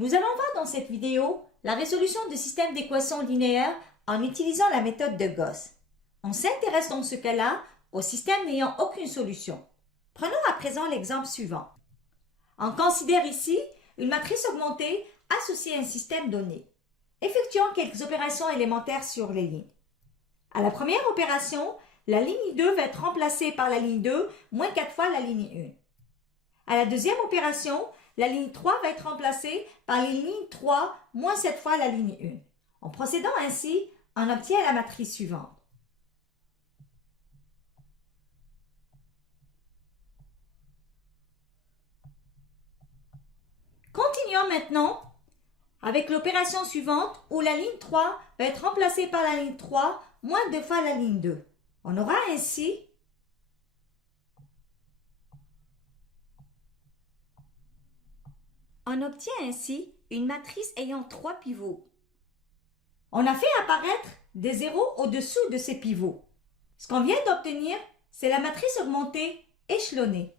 Nous allons voir dans cette vidéo la résolution de systèmes d'équations linéaires en utilisant la méthode de Gauss. On s'intéresse dans ce cas-là aux systèmes n'ayant aucune solution. Prenons à présent l'exemple suivant. On considère ici une matrice augmentée associée à un système donné. Effectuons quelques opérations élémentaires sur les lignes. À la première opération, la ligne 2 va être remplacée par la ligne 2 moins 4 fois la ligne 1. À la deuxième opération, la ligne 3 va être remplacée par la ligne 3 moins 7 fois la ligne 1. En procédant ainsi, on obtient la matrice suivante. Continuons maintenant avec l'opération suivante où la ligne 3 va être remplacée par la ligne 3 moins 2 fois la ligne 2. On aura ainsi On obtient ainsi une matrice ayant 3 pivots. On a fait apparaître des zéros au-dessous de ces pivots. Ce qu'on vient d'obtenir, c'est la matrice augmentée échelonnée.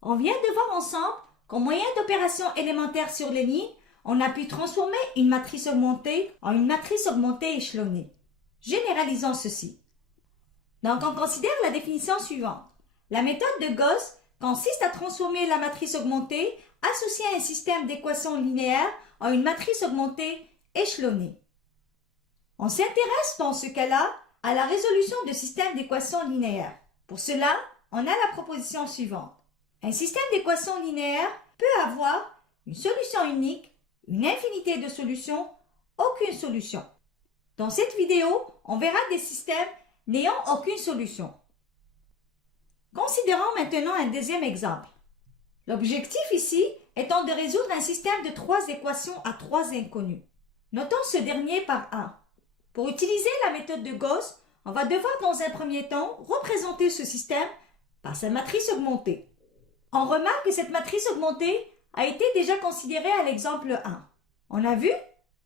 On vient de voir ensemble qu'au moyen d'opérations élémentaires sur les lignes, on a pu transformer une matrice augmentée en une matrice augmentée échelonnée. Généralisons ceci. Donc, on considère la définition suivante. La méthode de Gauss consiste à transformer la matrice augmentée associée à un système d'équations linéaires en une matrice augmentée échelonnée. On s'intéresse dans ce cas-là à la résolution de systèmes d'équations linéaires. Pour cela, on a la proposition suivante. Un système d'équations linéaires peut avoir une solution unique, une infinité de solutions, aucune solution. Dans cette vidéo, on verra des systèmes n'ayant aucune solution. Considérons maintenant un deuxième exemple. L'objectif ici étant de résoudre un système de 3 équations à 3 inconnus. Notons ce dernier par 1. Pour utiliser la méthode de Gauss, on va devoir dans un premier temps représenter ce système par sa matrice augmentée. On remarque que cette matrice augmentée a été déjà considérée à l'exemple 1. On a vu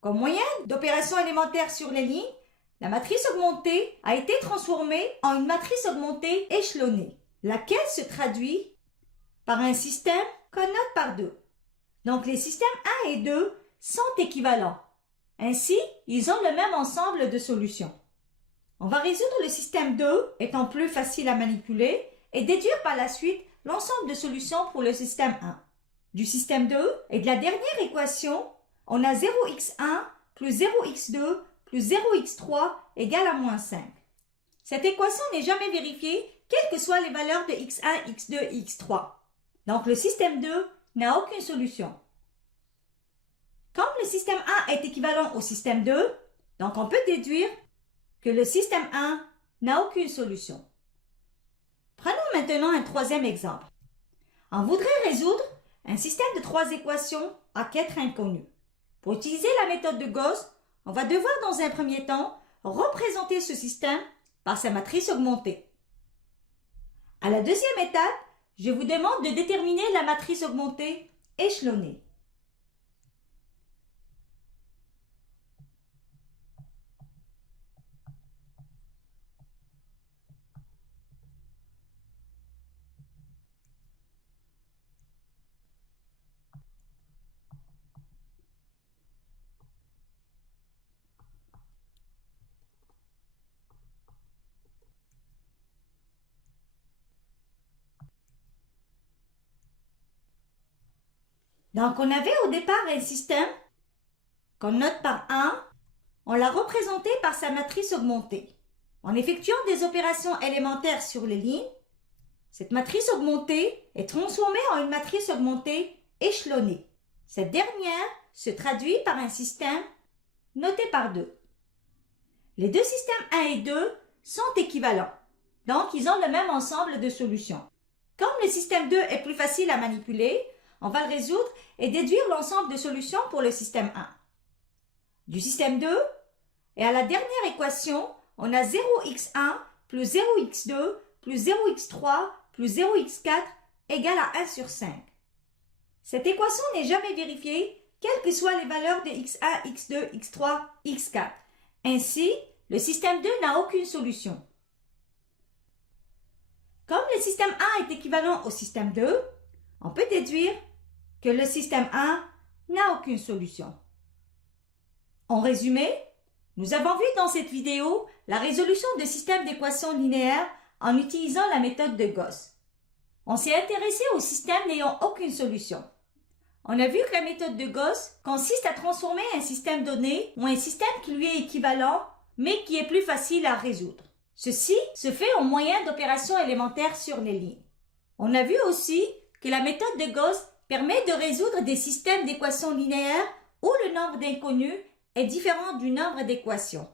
qu'au moyen d'opérations élémentaires sur les lignes, la matrice augmentée a été transformée en une matrice augmentée échelonnée, laquelle se traduit par un système qu'on note par 2. Donc les systèmes 1 et 2 sont équivalents. Ainsi, ils ont le même ensemble de solutions. On va résoudre le système 2 étant plus facile à manipuler et déduire par la suite l'ensemble de solutions pour le système 1. Du système 2 et de la dernière équation, on a 0x1 plus 0x2 plus 0x3 égale à moins 5. Cette équation n'est jamais vérifiée, quelles que soient les valeurs de x1, x2 et x3. Donc le système 2 n'a aucune solution. Comme le système 1 est équivalent au système 2, donc on peut déduire que le système 1 n'a aucune solution. Prenons maintenant un troisième exemple. On voudrait résoudre un système de 3 équations à 4 inconnus. Pour utiliser la méthode de Gauss, on va devoir dans un premier temps représenter ce système par sa matrice augmentée. À la deuxième étape, je vous demande de déterminer la matrice augmentée échelonnée. Donc, on avait au départ un système qu'on note par 1, on l'a représenté par sa matrice augmentée. En effectuant des opérations élémentaires sur les lignes, cette matrice augmentée est transformée en une matrice augmentée échelonnée. Cette dernière se traduit par un système noté par 2. Les deux systèmes 1 et 2 sont équivalents, donc ils ont le même ensemble de solutions. Comme le système 2 est plus facile à manipuler, on va le résoudre et déduire l'ensemble de solutions pour le système 1. Du système 2, et à la dernière équation, on a 0x1 plus 0x2 plus 0x3 plus 0x4 égale à 1 sur 5. Cette équation n'est jamais vérifiée, quelles que soient les valeurs de x1, x2, x3, x4. Ainsi, le système 2 n'a aucune solution. Comme le système 1 est équivalent au système 2, on peut déduire que le système 1 n'a aucune solution. En résumé, nous avons vu dans cette vidéo la résolution de systèmes d'équations linéaires en utilisant la méthode de Gauss. On s'est intéressé aux systèmes n'ayant aucune solution. On a vu que la méthode de Gauss consiste à transformer un système donné ou un système qui lui est équivalent, mais qui est plus facile à résoudre. Ceci se fait au moyen d'opérations élémentaires sur les lignes. On a vu aussi que la méthode de Gauss permet de résoudre des systèmes d'équations linéaires où le nombre d'inconnus est différent du nombre d'équations.